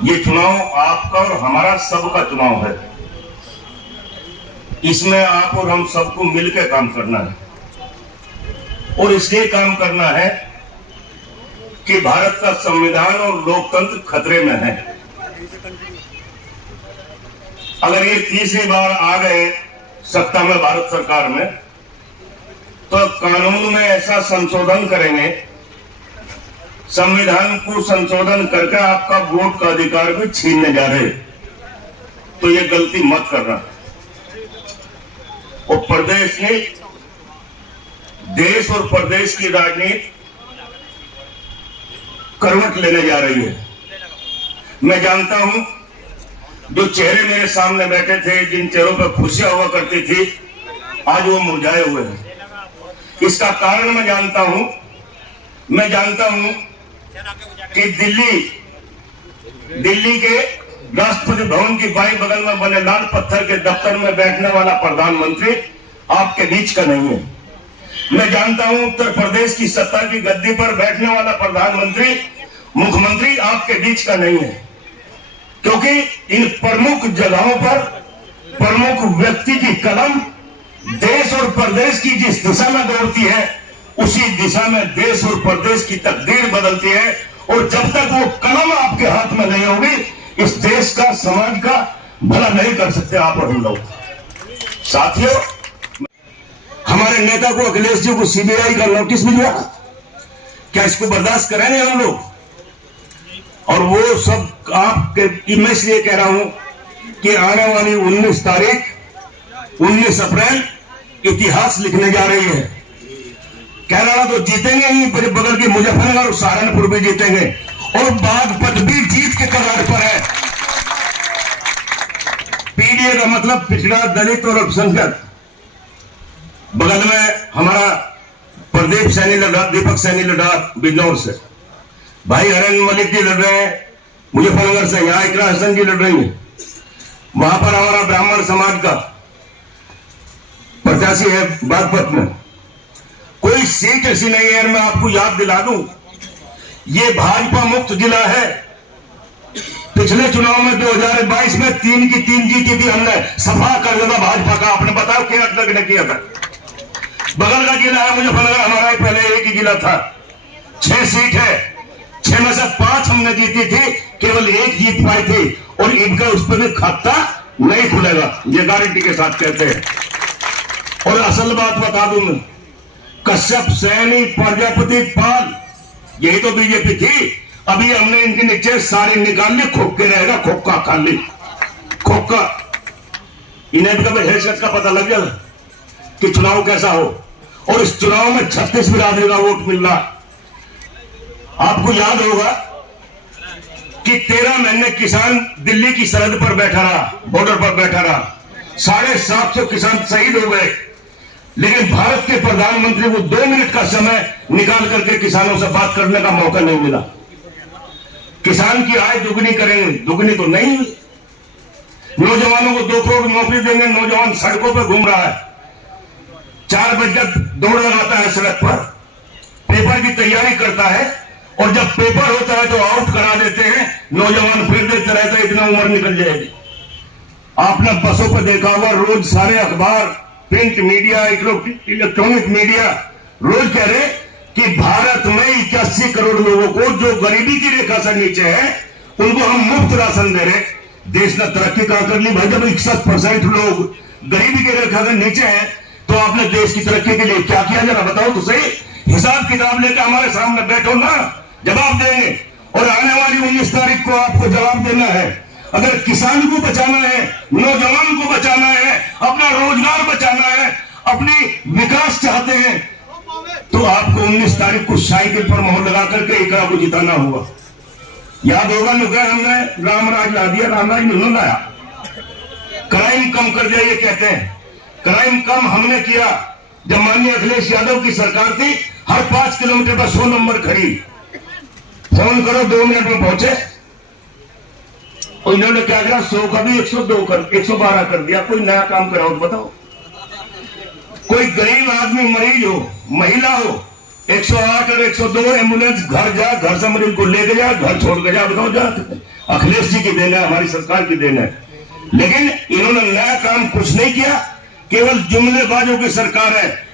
ये चुनाव आपका और हमारा सबका चुनाव है। इसमें आप और हम सबको मिलकर काम करना है और इसलिए काम करना है कि भारत का संविधान और लोकतंत्र खतरे में है। अगर ये तीसरी बार आ गए सत्ता में भारत सरकार में, तो कानून में ऐसा संशोधन करेंगे, संविधान को संशोधन करके आपका वोट का अधिकार भी छीनने जा रहे। तो ये गलती मत करना। और प्रदेश ने देश और प्रदेश की राजनीति करवट लेने जा रही है। मैं जानता हूं जो चेहरे मेरे सामने बैठे थे, जिन चेहरों पर खुशियां हुआ करती थी, आज वो मुरझाए हुए हैं। इसका कारण मैं जानता हूं कि दिल्ली के राष्ट्रपति भवन की बाई बगल में बने लाल पत्थर के दफ्तर में बैठने वाला प्रधानमंत्री आपके बीच का नहीं है। मैं जानता हूं उत्तर प्रदेश की सत्ता की गद्दी पर बैठने वाला प्रधानमंत्री, मुख्यमंत्री आपके बीच का नहीं है, क्योंकि इन प्रमुख जगहों पर प्रमुख व्यक्ति की कलम देश और प्रदेश की जिस दिशा में दौड़ती है, उसी दिशा में देश और प्रदेश की तकदीर बदलती है। और जब तक वो कलम आपके हाथ में नहीं होगी, इस देश का, समाज का भला नहीं कर सकते आप और हम लोग। साथियों, हमारे नेता को, अखिलेश जी को सीबीआई का नोटिस मिला, क्या इसको बर्दाश्त करेंगे हम लोग? और वो सब आपके, मैं इसलिए कह रहा हूं कि आने वाली 19 तारीख 19 अप्रैल इतिहास लिखने जा रही है। केरला तो जीतेंगे ही, बगल के मुजफ्फरनगर और सहारनपुर भी जीतेंगे, और बागपत भी जीत के कगार पर है। पीडीए का मतलब पिछड़ा, दलित और अल्पसंख्यक। बगल में हमारा प्रदीप सैनी लड़ रहा, दीपक सैनी लड़ रहा बिजनौर से, भाई हरन मलिक जी लड़ रहे हैं मुजफ्फरनगर से, यहाँ इकरा हसन जी लड़ रही है। वहां पर हमारा ब्राह्मण समाज का प्रत्याशी है बागपत में। कोई सीट ऐसी नहीं है। मैं आपको याद दिला दूं, ये भाजपा मुक्त जिला है। पिछले चुनाव में 2022 में 3 की 3 जीती थी हमने, सफा कर दिया भाजपा का। आपने बताओ क्या ने किया था? बगल का जिला है मुजफ्फरनगर, हमारा पहले एक ही जिला था। 6 सीट है, 6 में से 5 हमने जीती थी, केवल 1 जीत पाई थी, और इनका उस पर भी खाता नहीं खुलेगा, ये गारंटी के साथ कहते हैं। और असल बात बता दूं मैं, कश्यप, सैनी, प्रजापति, पाल, यही तो बीजेपी थी। अभी हमने इनके नीचे सारे निकाल ली, खोखे रहेगा, खोखा खाली खोखा। इन्हें कभी हैसियत का पता लग जाएगा कि चुनाव कैसा हो। और इस चुनाव में 36 बिरादरी का वोट मिल रहा। आपको याद होगा कि 13 महीने किसान दिल्ली की सरहद पर बैठा रहा, बॉर्डर पर बैठा रहा। 750 किसान शहीद हो गए, लेकिन भारत के प्रधानमंत्री को 2 मिनट का समय निकाल करके किसानों से बात करने का मौका नहीं मिला। किसान की आय दुगनी करेंगे, दुगनी तो नहीं हुई। नौजवानों को 2 करोड़ नौकरी देंगे, नौजवान सड़कों पर घूम रहा है, 4 बजे दौड़ लगाता है सड़क पर, पेपर की तैयारी करता है, और जब पेपर होता है तो आउट करा देते हैं, नौजवान फिर देते रहता है, इतना उम्र निकल जाएगी। आपने बसों पर देखा होगा, रोज सारे अखबार, प्रिंट मीडिया, इलेक्ट्रॉनिक मीडिया रोज कह रहे कि भारत में 81 करोड़ लोगों को जो गरीबी की रेखा से नीचे है, उनको हम मुफ्त राशन दे रहे। देश ने तरक्की कहां कर ली भाई? जब 61% लोग गरीबी की रेखा से नीचे हैं, तो आपने देश की तरक्की के लिए क्या किया? जरा बताओ तो सही। हिसाब किताब लेकर हमारे सामने बैठो ना, जवाब देंगे। और आने वाली 19 तारीख को आपको जवाब देना है। अगर किसान को बचाना है, नौजवान को बचाना है, अपना रोजगार बचाना है, अपनी विकास चाहते हैं, तो आपको 19 तारीख को साइकिल पर मोहर लगा करके इकरा को जिताना होगा। याद होगा नुका, हमने रामराज ला दिया, रामराज नहीं लाया। क्राइम कम कर दिया ये कहते हैं। क्राइम कम हमने किया जब माननीय अखिलेश यादव की सरकार थी। हर 5 किलोमीटर पर 100 नंबर खड़ी, फोन करो 2 मिनट में पहुंचे। और इन्होंने क्या किया? 100 का भी 112 कर दिया। कोई नया काम कराओ तो बताओ। कोई गरीब आदमी, मरीज हो, महिला हो, 108 और 102 एम्बुलेंस घर जा, घर से मरीज को लेके जा, घर छोड़ के जा, बताओ जा। अखिलेश जी की देन है, हमारी सरकार की देन है। लेकिन इन्होंने नया काम कुछ नहीं किया, केवल जुमलेबाजों की सरकार है।